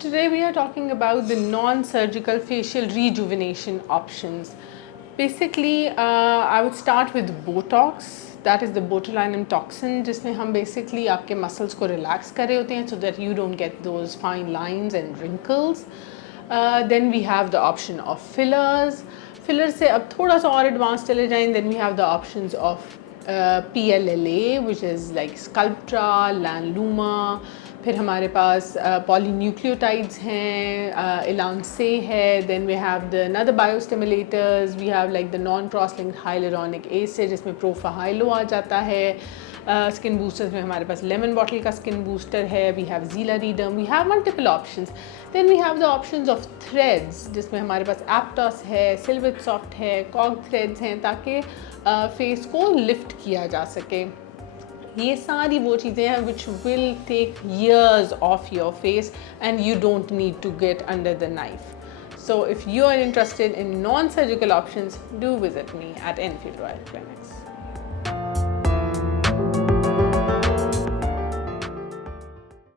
today we are talking about the non-surgical facial rejuvenation options. Basically, I would start with Botox. That is the botulinum toxin, जिसमें हम basically आपके muscles को relax कर रहे होते हैं so that you don't get those fine lines and wrinkles. Then we have the option of fillers. Fillers से अब थोड़ा सा और advanced चले जाएं. Then we have the options of PLLA, which is like Sculptra, Lanluma. फिर हमारे पास polynucleotides हैं, Elance है. Then we have the another biostimulators. We have like the non-cross-linked hyaluronic acid, जिसमें Profahilo आ जाता है. Skin boosters में हमारे पास lemon bottle का skin booster है. We have Zilaridum. We have multiple options. Then we have the options of threads, जिसमें हमारे पास Aptos है, Silvit Soft है, Cog threads हैं, ताकि फेस को लिफ्ट किया जा सके. ये सारी वो चीज़ें हैं which will take years off your face and you don't need to get under the knife. So if you are interested in non-surgical options, do visit me at Enfield Royal Clinics.